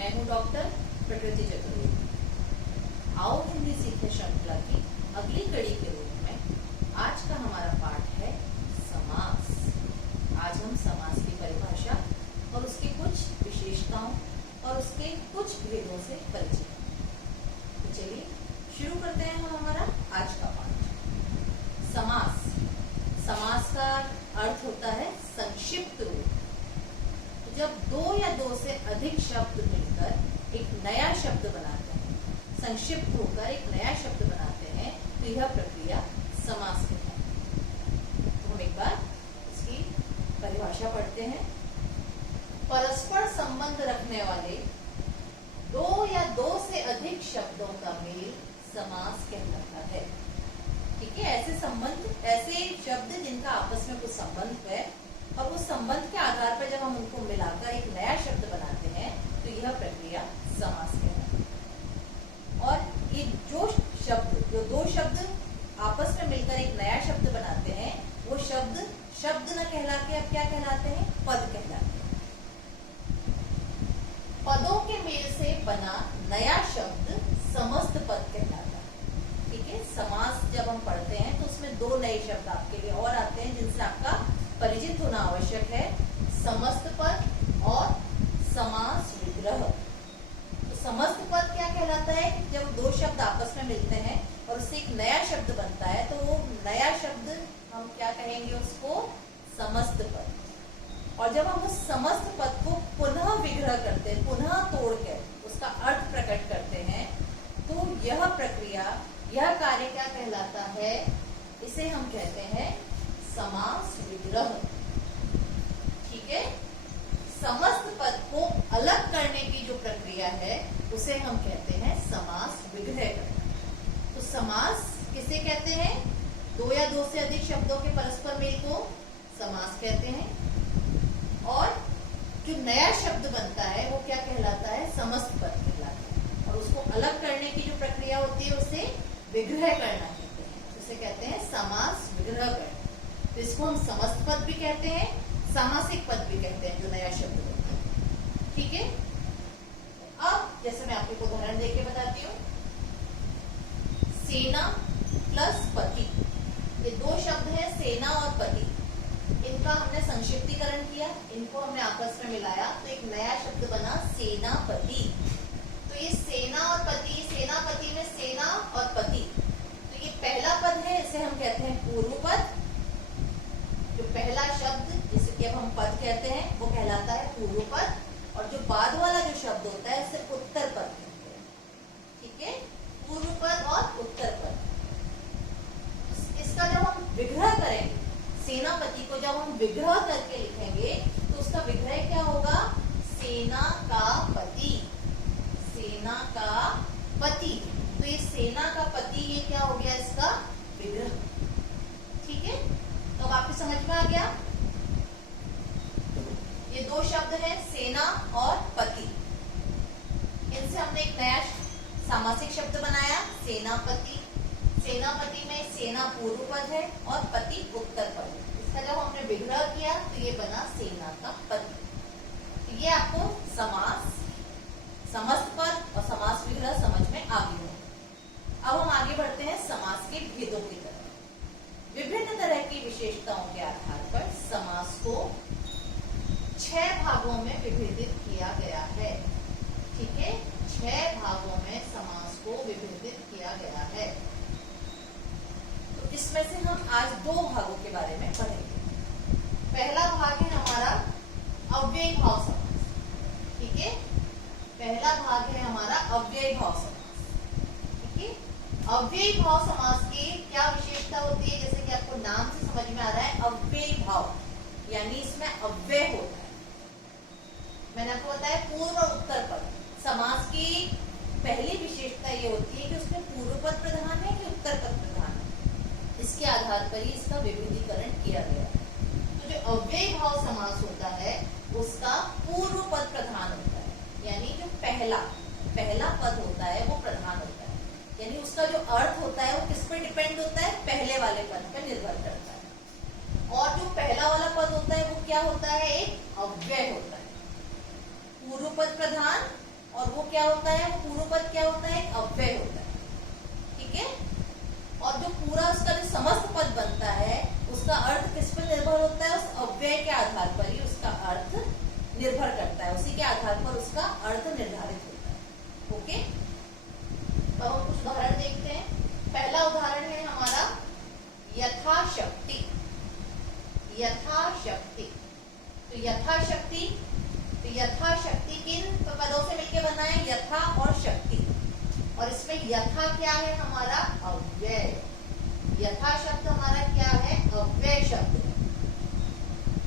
मैं हूँ डॉक्टर प्रकृति चतुर्वेदी। आओ हिंदी सीखे श्रृंखला की अगली कड़ी के रूप में आज का हमारा पाठ है समास। आज हम समास की परिभाषा और उसकी कुछ विशेषताओं और उसके कुछ भेदों से परिचित हैं। तो चलिए शुरू करते हैं हम हमारा आज का पाठ। समास। समास का अर्थ होता है संक्षिप्त रूप। जब दो या दो से अधिक शब्द मिलकर एक नया शब्द बनाते हैं, संक्षिप्त होकर एक नया शब्द बनाते हैं, तो यह प्रक्रिया समास कहलाती है। तो हम एक बार इसकी परिभाषा पढ़ते हैं। परस्पर संबंध रखने वाले दो या दो से अधिक शब्दों का मेल समास कहलाता है। ठीक है, ऐसे संबंध, ऐसे शब्द जिनका आपस में कुछ संबंध है और उस संबंध के आधार पर जब हम उनको मिलाकर एक नया शब्द बनाते हैं तो यह प्रक्रिया समास कहलाती है। और ये जो दो शब्द आपस में मिलकर एक नया शब्द बनाते हैं, वो शब्द न कहला के अब क्या कहलाते हैं? पद कहलाते हैं। पदों के मेल से बना नया शब्द समस्त पद कहलाता है। ठीक है, समास जब हम पढ़ते हैं तो उसमें दो नए शब्द आपके लिए और आते हैं जिनसे आपका परिचित होना आवश्यक है, समस्त पद और समास विग्रह। तो समस्त पद क्या कहलाता है? जब दो शब्द आपस में मिलते हैं और उससे एक नया शब्द बनता है तो वो नया शब्द हम क्या कहेंगे? उसको समस्त पद। और जब हम उस समस्त पद को पुनः विग्रह करते हैं, पुनः तोड़कर उसका अर्थ प्रकट करते हैं, तो यह प्रक्रिया, यह कार्य क्या कहलाता है? इसे हम कहते हैं समास विग्रह। ठीक है, समस्त पद को अलग करने की जो प्रक्रिया है उसे हम कहते हैं समास विग्रह करना। तो समास किसे कहते हैं? दो या दो से अधिक शब्दों के परस्पर मेल को समास कहते हैं। और जो नया शब्द बनता है वो क्या कहलाता है? समस्त पद कहलाता है। और उसको अलग करने की जो प्रक्रिया होती है उसे विग्रह करना कहते हैं। उसे कहते हैं समास विग्रह करना। तो इसको हम समस्त पद भी कहते हैं, सामासिक पद भी कहते हैं, जो नया शब्द बनता है। ठीक है, अब जैसे मैं आपको उदाहरण देके बताती हूँ। सेना प्लस पति, ये दो शब्द हैं, सेना और पति। इनका हमने संक्षिप्तीकरण किया, इनको हमने आपस में मिलाया तो एक नया शब्द बना सेनापति। तो ये सेना और पति, सेनापति में सेना और पति, तो ये पहला पद है, इसे हम कहते हैं पूर्व पद। जो पहला शब्द जिसे कि अब हम पद कहते हैं वो कहलाता है पूर्व पद। और जो बाद वाला जो शब्द होता है उसे उत्तर पद कहते हैं। ठीक है, पूर्व पद और उत्तर पद। इसका जब हम विग्रह करेंगे, सेनापति को जब हम विग्रह करके लिखेंगे तो उसका विग्रह क्या होगा? सेना का पति। सेना का पति, तो ये सेना का पति, ये क्या हो गया? इसका विग्रह। ठीक है, तो अब आपको समझ में आ गया? ये दो शब्द हैं, सेना और पति। इनसे हमने एक नया सामासिक शब्द बनाया, सेनापति। सेनापति में सेना पूर्व पद है और पति उत्तर पद है। इसका जब हमने विग्रह किया तो ये बना सेना का पति। तो ये आपको समास, समस्त पद और समास विग्रह समझ में आ गई है। अब हम आगे बढ़ते हैं समास के भेदों की तरफ। विभिन्न तरह की विशेषताओं के आधार पर समास को 6 भागों में विभाजित किया गया है। ठीक है, 6 भागों में समास को विभाजित किया गया है। तो इसमें से हम आज 2 भागों के बारे में पढ़ेंगे। पहला भाग है हमारा अव्ययी भाव समास। ठीक है, पहला भाग है हमारा अव्ययी भाव समास। ठीक है, अव्ययी भाव समास की क्या विशेषता होती है? जैसे कि आपको नाम से समझ में आ रहा है, अव्ययी भाव यानी इसमें अव्यय होता है। मैंने आपको बताया पूर्व और उत्तर पद। समास की पहली विशेषता ये होती है कि उसमें पूर्व पद प्रधान है कि उत्तर पद प्रधान है, इसके आधार पर ही इसका विभेदीकरण किया गया है। तो जो अव्ययी भाव समास होता है उसका पूर्व पद प्रधान होता है, यानी जो पहला पद होता है वो प्रधान होता है। यानी उसका जो अर्थ होता है वो किस पर डिपेंड होता है? पहले वाले पद पर निर्भर करता है। और जो पहला वाला पद होता है वो क्या होता है? एक अव्यय होता है। पूर्व पद प्रधान क्या होता है, वो पूर्व पद क्या होता है, एक अव्यय होता है, ठीक है। और जो पूरा उसका जो समस्त पद बनता है उसका अर्थ किस पर निर्भर होता है, उस अव्यय के आधार पर ही उसका अर्थ निर्भर करता है, उसी के आधार पर उसका अर्थ निर्धारित होता है। ओके, तो हम कुछ उदाहरण देखते हैं। पहला उदाहरण है हमारा यथाशक्ति। यथाशक्ति, तो यथाशक्ति, तो यथाशक्ति किन पदों से मिलकर बना है, यथा और शक्ति। और इसमें यथा क्या है, हमारा अव्यय। यथा शब्द हमारा क्या है, अव्यय शब्द।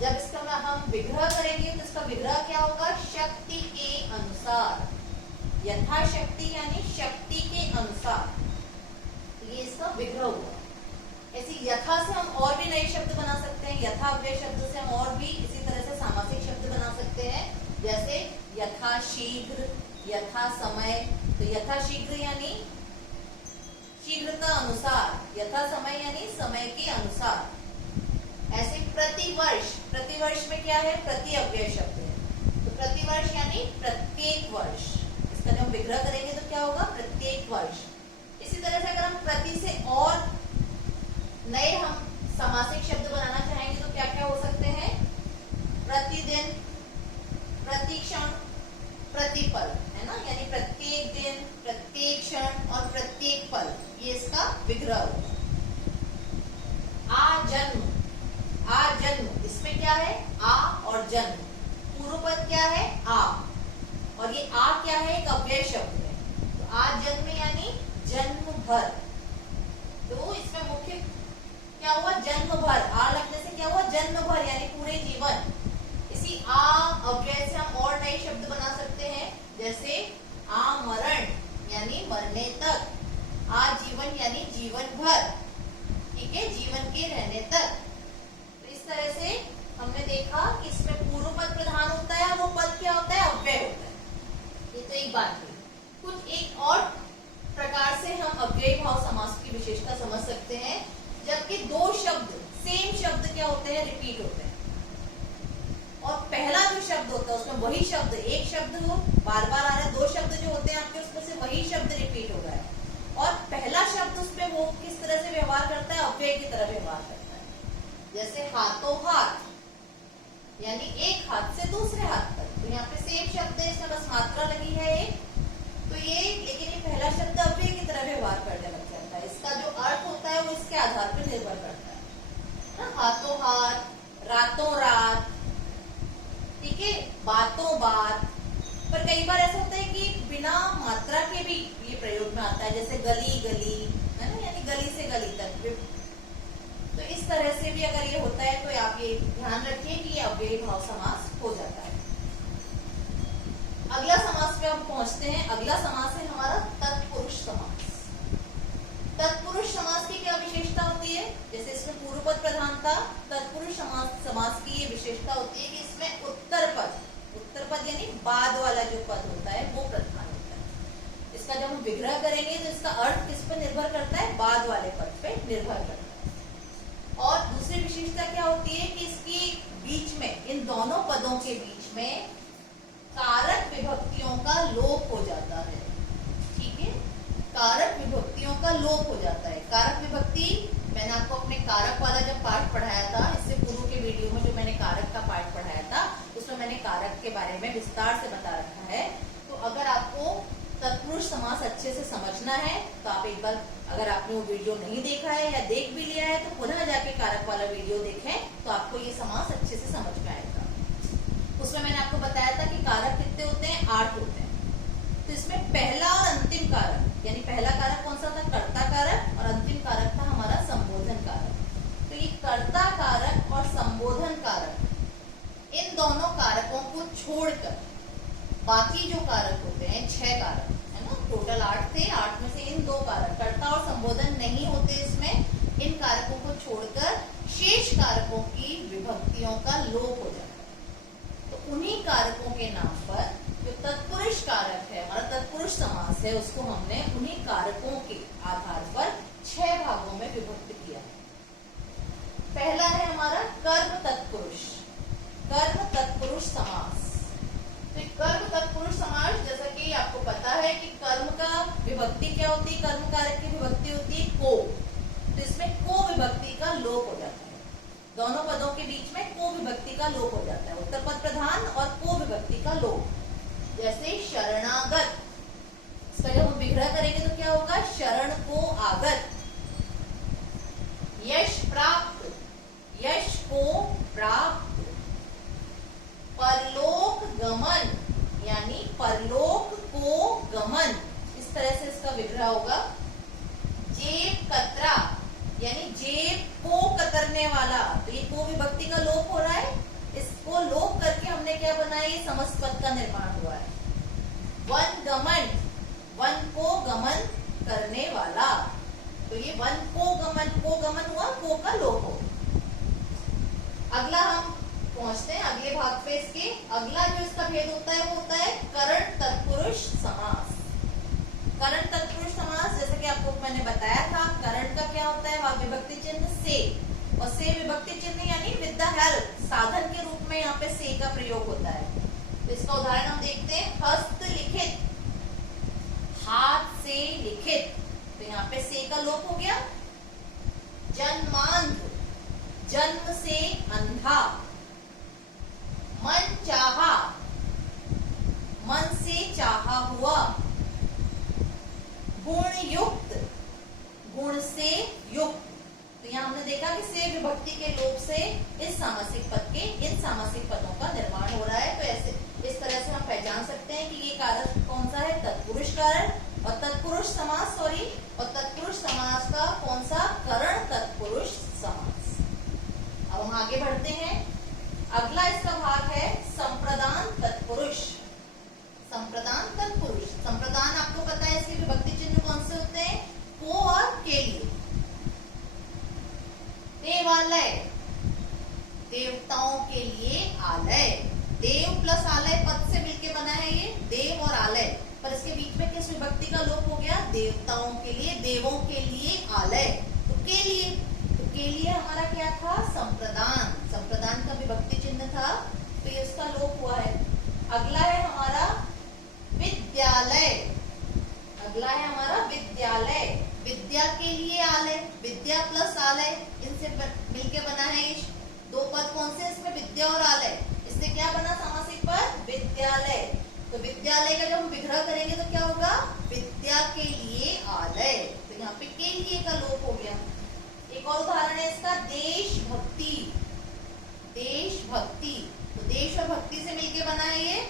जब इसका हम विग्रह करेंगे तो इसका विग्रह क्या होगा, शक्ति के अनुसार। यथाशक्ति यानी शक्ति के अनुसार, ये इसका विग्रह हुआ। ऐसी यथा से हम और भी नए शब्द बना सकते हैं। यथा अव्यय शब्द से हम और भी इसी तरह से सामासिक शब्द बना सकते हैं, जैसे यथा शीघ्र, यथा समय। तो यथा शीघ्र यानी शीघ्रता अनुसार, यथा समय यानी समय के अनुसार। ऐसे प्रतिवर्ष, प्रतिवर्ष में क्या है, प्रति अव्यय शब्द है, तो प्रतिवर्ष यानी प्रत्येक वर्ष। इसका जब हम विग्रह करेंगे तो क्या होगा, प्रत्येक वर्ष। इसी तरह से अगर हम प्रति से और नए हम सामासिक शब्द बनाना चाहेंगे तो क्या क्या हो सकते हैं, प्रतिदिन, प्रतिक्षण, प्रतिपल, है ना, यानी प्रत्येक दिन, प्रत्येक क्षण और प्रत्येक पल, ये इसका विग्रह होगा। आजन्म, आजन्म, इसमें क्या है, आ और जन्म। पूर्व पद क्या है, आ, और ये आ क्या है, एक अव्यय शब्द है। तो आजन्म यानी जन्म भर। तो इसमें मुख्य क्या हुआ, जन्म भर। आ लगने से क्या हुआ, जन्म भर यानी पूरे जीवन। इसी आ अव्यय से हम और नए शब्द बना सकते हैं, जैसे आमरण यानी मरने तक, आजीवन यानी जीवन भर, ठीक है, जीवन के रहने तक। तो इस तरह से हमने देखा कि इसमें पूर्व पद प्रधान होता है, वो पद क्या होता है, अव्यय होता है। ये तो एक बात हुई। कुछ एक और प्रकार से हम अव्ययी भाव समास की विशेषता समझ सकते हैं, जबकि दो शब्द, सेम शब्द क्या होते हैं, रिपीट होते हैं। और पहला जो शब्द होता है उसमें वही शब्द, एक शब्द हो बार बार आ रहा है, दो शब्द जो होते हैं आपके उसमें से वही शब्द रिपीट हो रहा है, और पहला शब्द उसमें वो किस तरह से व्यवहार करता है, अव्यय की तरह व्यवहार करता है। जैसे हाथों हाथ, यानी एक हाथ से दूसरे हाथ तक। तो यहाँ पे सेम शब्द है, इसमें बस मात्रा लगी है एक, तो ये, लेकिन ये पहला शब्द अव्यय की तरह व्यवहार करने लग जाता है। इसका जो अर्थ होता है वो इसके आधार पर निर्भर करता है ना, हाथों हाथ, रातों रात, ठीक है, बातों बात। पर कई बार ऐसा होता है कि बिना मात्रा के भी ये प्रयोग में आता है, जैसे गली गली, है ना, यानी गली से गली तक। तो इस तरह से भी अगर ये होता है तो आप ये ध्यान रखिए कि ये अव्ययी भाव समास हो जाता है। अगला समास पे हम पहुंचते हैं। अगला समास है हमारा तत्पुरुष समास। तत्पुरुष समास की क्या विशेषता होती है, जैसे इसमें पूर्व पद प्रधान था, तत्पुरुष समास की ये विशेषता होती है कि इसमें उत्तर पद, उत्तर पद यानी बाद वाला जो पद होता है वो प्रधान होता है। इसका जब हम विग्रह करेंगे तो इसका अर्थ किस पर निर्भर करता है, बाद वाले पद पे निर्भर करता है। और दूसरी विशेषता क्या होती है कि इसकी बीच में, इन दोनों पदों के बीच में कारक विभक्तियों का लोप हो जाता है, ठीक है, कारक विभक्तियों का लोप हो जाता है। कारक विभक्ति मैंने आपको अपने कारक वाला जब पाठ पढ़ाया था, इससे पूर्व के वीडियो में जो मैंने कारक का पाठ पढ़ाया था उसमें मैंने कारक के बारे में विस्तार से बता रखा है। तो अगर आपको तत्पुरुष समास अच्छे से समझना है तो आप एक बार, अगर आपने वो वीडियो नहीं देखा है या देख भी लिया है तो पुनः जाके कारक वाला वीडियो देखें, तो आपको ये समास अच्छे से समझ में आएगा। उसमें मैंने आपको बताया था कि कारक कितने होते हैं, 8 होते हैं। तो इसमें पहला और अंतिम कारक, यानी पहला कारक कौन सा था, कर्ता कारक, और अंतिम कारक था हमारा संबोधन कारक। तो ये कर्ता कारक और संबोधन कारक, इन दोनों कारकों को छोड़कर बाकी जो कारक होते हैं, 6 कारक है ना, टोटल 8 थे, 8 में से इन 2 कारक, कर्ता और संबोधन नहीं होते इसमें। इन कारकों को छोड़कर शेष कारकों की विभक्तियों का लोप हो जाता है। तो उन्हीं कारकों के नाम पर जो तत्पुरुष कारक है, हमारा तत्पुरुष समास है, उसको हमने उन्हीं कारकों के आधार पर 6 भागों में विभक्त किया है। पहला है हमारा कर्म तत्पुरुष, कर्म तत्पुरुष समास। तो कर्म तत्पुरुष समास, जैसा कि आपको पता गमन यानी परलोक को गमन, इस तरह से इसका विग्रह होगा। जेब कतरा यानी जेब को कतरने वाला, तो ये को विभक्ति का लोप हो रहा है, इसको लोप करके हमने क्या बनाया, ये समस्त पद का निर्माण हुआ है। वन गमन, वन को गमन करने वाला, तो ये वन को गमन हुआ, को का लोप हो। अगला हम पहुंचते हैं अगले भाग पे। इसके अगला जो इसका भेद होता है वो होता है करण तत्पुरुष समास। करण तत्पुरुष समास, जैसे कि आपको मैंने बताया था, करण का क्या होता है, वह विभक्ति चिन्ह से, और से विभक्ति चिन्ह यानी विद द हेल्प, साधन के रूप में यहाँ पे से का प्रयोग होता है। तो इसका उदाहरण हम देखते हैं, हस्त लिखित, हाथ से लिखित, तो यहाँ पे से का लोप हो गया। जन्मांध, जन्म से अंधा। मन चाहा, मन से चाहा हुआ। गुण युक्त, गुण से युक्त, तो यहाँ हमने देखा कि से विभक्ति के लोप से इस सामासिक पद के, इन सामासिक पदों का निर्माण हो रहा है। तो ऐसे इस तरह से हम पहचान सकते हैं कि ये कारक कौन सा है, तत्पुरुष कारक, और तत्पुरुष समास और तत्पुरुष समास का कौन सा, करण तत्पुरुष समास। अब हम आगे बढ़ते हैं। अगला इसका भाग है संप्रदान तत्पुरुष। संप्रदान तत्पुरुष, संप्रदान आपको पता है इसके विभक्ति चिन्ह कौन से होते हैं, को और के लिए। देवालय, देवताओं के लिए आलय, देव प्लस आलय पद से मिलके बना है ये, देव और आलय, पर इसके बीच में किस विभक्ति का लोप हो गया, देवताओं के लिए, देवों के लिए आलय, तो के लिए, तो के लिए हमारा क्या था, संप्रदान, संप्रदान का विभक्ति चिन्ह था, तो ये उसका लोप हुआ है। अगला है हमारा विद्यालय, अगला है हमारा विद्यालय, विद्या के लिए आलय, विद्या प्लस आलय, इनसे मिलके बना है दो पद, कौन से इसमें, विद्या और आलय, इससे क्या बना सामासिक पद, विद्यालय। तो विद्यालय का जब हम विग्रह करेंगे तो क्या होगा, विद्या के लिए आलय, तो यहाँ पे के लिए का लोप हो गया। एक और उदाहरण है इसका, देशभक्ति, देशभक्ति, तो देश और भक्ति से मिलके बना है ये,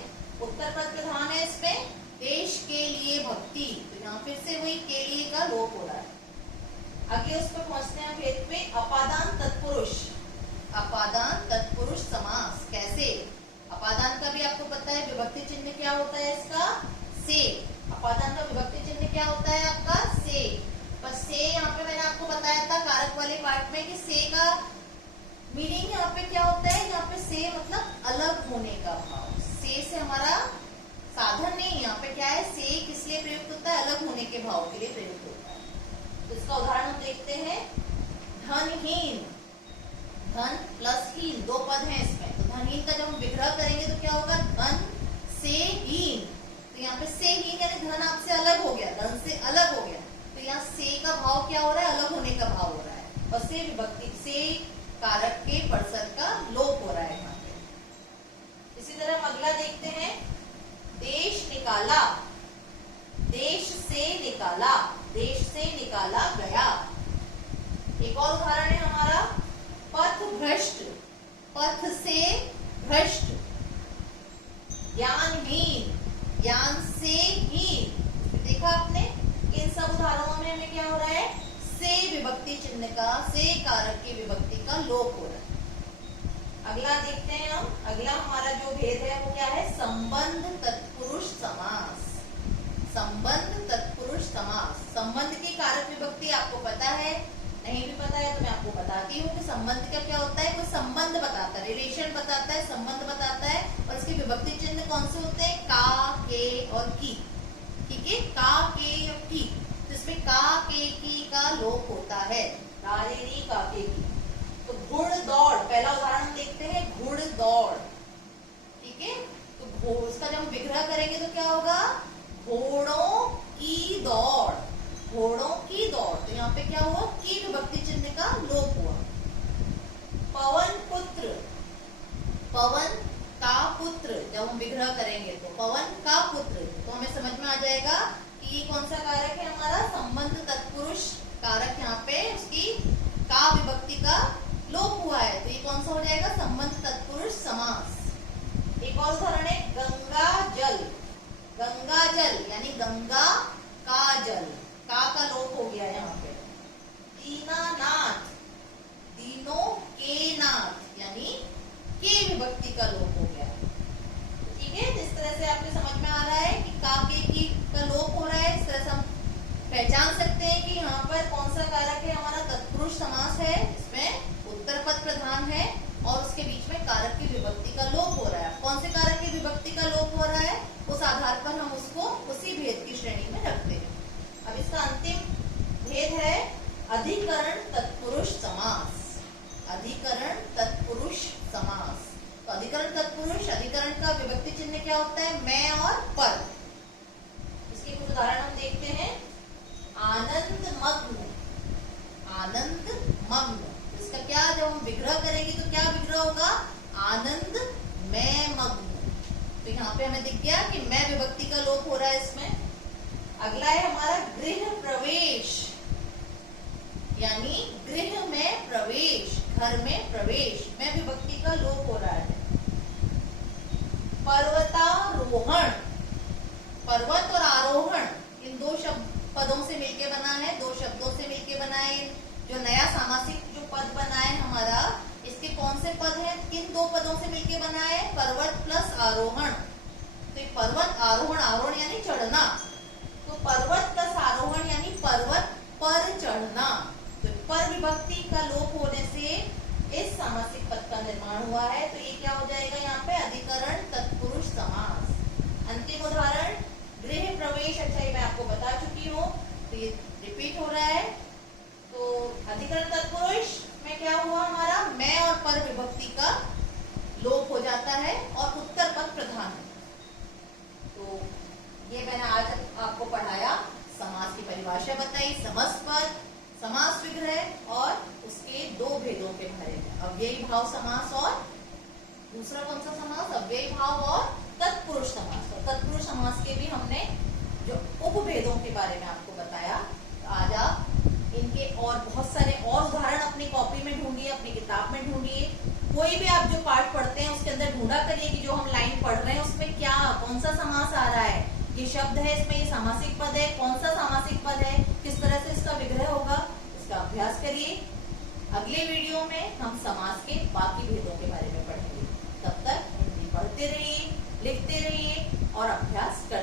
उत्तर पद प्रधान है इसमें, देश के लिए भक्ति, तो यहाँ फिर से वही के लिए का लोप हो रहा है। आगे उस पर पहुंचते हैं भेद पे, अपादान तत्पुरुष। अपादान तत्पुरुष समास कैसे, अपादान का भी आपको पता है विभक्ति चिन्ह क्या होता है इसका, से। अपादान का विभक्ति चिन्ह क्या होता है आपका, से। पर से यहाँ पे मैंने आपको बताया था कारक वाले पार्ट में कि से का मीनिंग यहाँ पे क्या होता है, यहाँ पे से मतलब अलग होने का भाव, से हमारा साधन नहीं, यहाँ पे क्या है, से किस लिए प्रयुक्त होता है, अलग होने के भाव के लिए प्रयुक्त होता है। तो इसका उदाहरण हम देखते हैं, धनहीन, धन प्लस हीन, दो पद हैं इसमें, तो धनहीन का जब हम विग्रह करेंगे तो क्या होगा, धन से हीन, तो यहाँ पे से हीन यानी धन आपसे अलग हो गया, धन से अलग हो गया, तो यहाँ से का भाव क्या हो रहा है, अलग होने का भाव हो रहा है, और से विभक्ति से कारक के परसर का लोप हो रहा है यहाँ पे। इसी तरह हम अगला देखते हैं, देश निकाला, देश से निकाला, देश से निकाला गया। एक और उदाहरण है हमारा, पथ भ्रष्ट, पथ से भ्रष्ट। ज्ञानहीन, ज्ञान से हीन, देखा आपने, इन सब उदाहरणों में हमें क्या हो रहा है, से विभक्ति चिन्ह का, से कारक की विभक्ति का लोप हो रहा है। अगला देखते हैं हम, अगला हमारा जो भेद है वो क्या है, संबंध तत्पुरुष समास। संबंध तत्पुरुष समास, संबंध की कारक विभक्ति आपको पता है, नहीं भी पता है तो मैं आपको बताती हूँ कि संबंध का क्या होता है, कोई संबंध बताता है, रिलेशन बताता है, संबंध बताता है, और इसके विभक्ति चिन्ह कौन से होते हैं, का, के और की, ठीक है, का, के और की, तो इसमें का, के, की का लोप होता है, रारेरी का, के, की। तो घुड़ दौड़, पहला उदाहरण देखते हैं, घुड़ दौड़, ठीक है, तो इसका जब हम विग्रह करेंगे तो क्या होगा, घोड़ों की दौड़, घोड़ों की दौड़, तो यहाँ पे क्या हुआ, की विभक्ति चिन्ह का लोप हुआ। पवन पुत्र, पवन का पुत्र, जब हम विग्रह करेंगे तो पवन का पुत्र, तो हमें समझ में आ जाएगा कि ये कौन सा कारक है हमारा, संबंध तत्पुरुष कारक, यहाँ पे उसकी का विभक्ति का लोप हुआ है, तो ये कौन सा हो जाएगा, संबंध तत्पुरुष समास। एक और उदाहरण है, गंगा जल, गंगा जल यानी गंगा का जल, का लोप हो गया यहाँ पे। दीनानाथ, दीनों के नाथ यानी के विभक्ति का लोप हो गया। ठीक है, इस तरह से आपको समझ में आ रहा है कि का के का लोप हो रहा है। इस तरह से हम पहचान सकते हैं कि यहाँ पर कौन सा कारक है, हमारा तत्पुरुष समास है, इसमें उत्तर पद प्रधान है और उसके बीच में कारक की विभक्ति का लोप हो रहा है। कौन से कारक की विभक्ति का लोप हो रहा है, उस आधार पर हम उसको उसी भेद की श्रेणी में रखते हैं। अब इसका अंतिम भेद है अधिकरण तत्पुरुष समास। अधिकरण तत्पुरुष समास। तो अधिकरण तत्पुरुष, अधिकरण का विभक्ति चिन्ह क्या होता है, मैं और पर। इसके कुछ उदाहरण हम देखते हैं। आनंद मग्न, आनंद मग्न, इसका क्या, जब हम विग्रह करेंगे तो क्या विग्रह होगा, आनंद मैं मग्न। तो यहाँ पे हमें दिख गया कि मैं विभक्ति का लोप हो रहा है इसमें। अगला है हमारा गृह प्रवेश, यानी गृह में प्रवेश, घर में प्रवेश, में विभक्ति का लोप हो रहा है। पर्वतारोहण, पर्वत और आरोहण इन दो पदों से मिलके बना है, दो शब्दों से मिलके बना है। जो नया सामासिक जो पद बना है हमारा, इसके कौन से पद हैं, किन दो पदों से मिलके बना है, पर्वत प्लस आरोहण। तो पर्वत आरोहण, आरोहण यानी चढ़ना, तो पर्वत प्लस आरोहण यानी पर्वत पर चढ़ना। तो पर विभक्ति का लोप होने से इस सामासिक पद का निर्माण हुआ है। तो ये क्या हो जाएगा यहाँ पे, अधिकरण तत्पुरुष समास। अंतिम उदाहरण गृह प्रवेश, अच्छा ये मैं आपको बता चुकी हूँ, तो ये रिपीट हो रहा है। तो अधिकरण तत्पुरुष में क्या हुआ हमारा, मैं और पर विभक्ति का लोप हो जाता है और उत्तर पद प्रधान है। तो ये मैंने आज आपको पढ़ाया, समास की परिभाषा बताई, समस्त पद, समास विग्रह और उसके दो भेदों के बारे में, अव्ययी भाव समास और दूसरा कौन सा समास, अव्ययी भाव और तत्पुरुष समास। और तत्पुरुष समास के भी हमने जो उपभेदों के बारे में आपको बताया। तो आज आप इनके और बहुत सारे और उदाहरण अपनी कॉपी में ढूंढिए, अपनी किताब में ढूंढिए। कोई भी आप जो पाठ पढ़ते हैं उसके अंदर ढूंढा करिए कि जो हम लाइन पढ़ रहे हैं उसमें क्या, कौन सा समास आ रहा है, ये शब्द है, इसमें ये सामासिक पद है, कौन सा सामासिक पद है, किस तरह से इसका विग्रह होगा, इसका अभ्यास करिए। अगले वीडियो में हम समास के बाकी भेदों के बारे में पढ़ेंगे। तब तक हिंदी पढ़ते रहिए, लिखते रहिए और अभ्यास करते